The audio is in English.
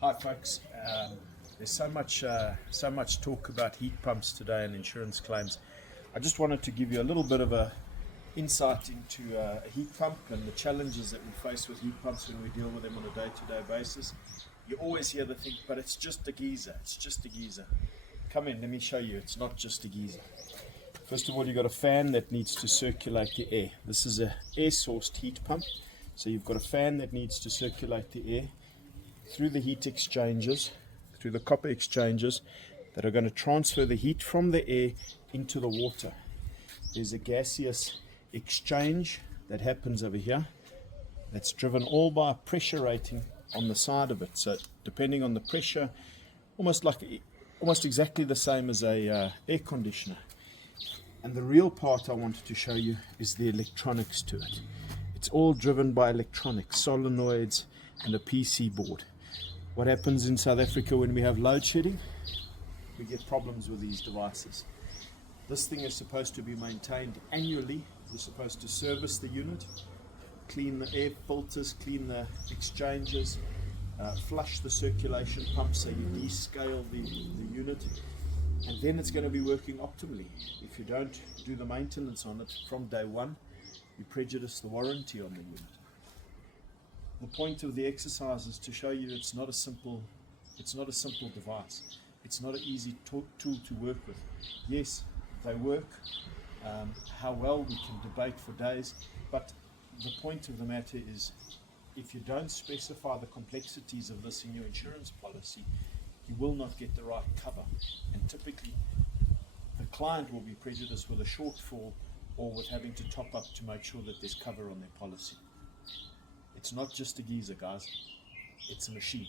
Hi folks, there's so much talk about heat pumps today and insurance claims. I just wanted to give you a little bit of a insight into a heat pump and the challenges that we face with heat pumps when we deal with them on a day-to-day basis. You always hear the thing, but it's just a geyser, it's just a geyser. Come in, let me show you, it's not just a geyser. First of all, you've got a fan that needs to circulate the air. This is an air-sourced heat pump, so you've got a fan that needs to circulate the air through the heat exchangers, through the copper exchangers that are going to transfer the heat from the air into the water. There's a gaseous exchange that happens over here that's driven all by a pressure rating on the side of it. So depending on the pressure, almost exactly the same as a air conditioner. And the real part I wanted to show you is the electronics to it. It's all driven by electronics, solenoids and a PC board. What happens in South Africa when we have load shedding? We get problems with these devices. This thing is supposed to be maintained annually. You're supposed to service the unit, clean the air filters, clean the exchangers, flush the circulation pump so you descale the unit, and then it's going to be working optimally. If you don't do the maintenance on it from day one, you prejudice the warranty on the unit. The point of the exercise is to show you it's not a simple device. It's not an easy tool to work with. Yes, they work. How well, we can debate for days, but the point of the matter is, if you don't specify the complexities of this in your insurance policy, you will not get the right cover, and typically the client will be prejudiced with a shortfall or with having to top up to make sure that there's cover on their policy. It's not just a geyser, guys, it's a machine.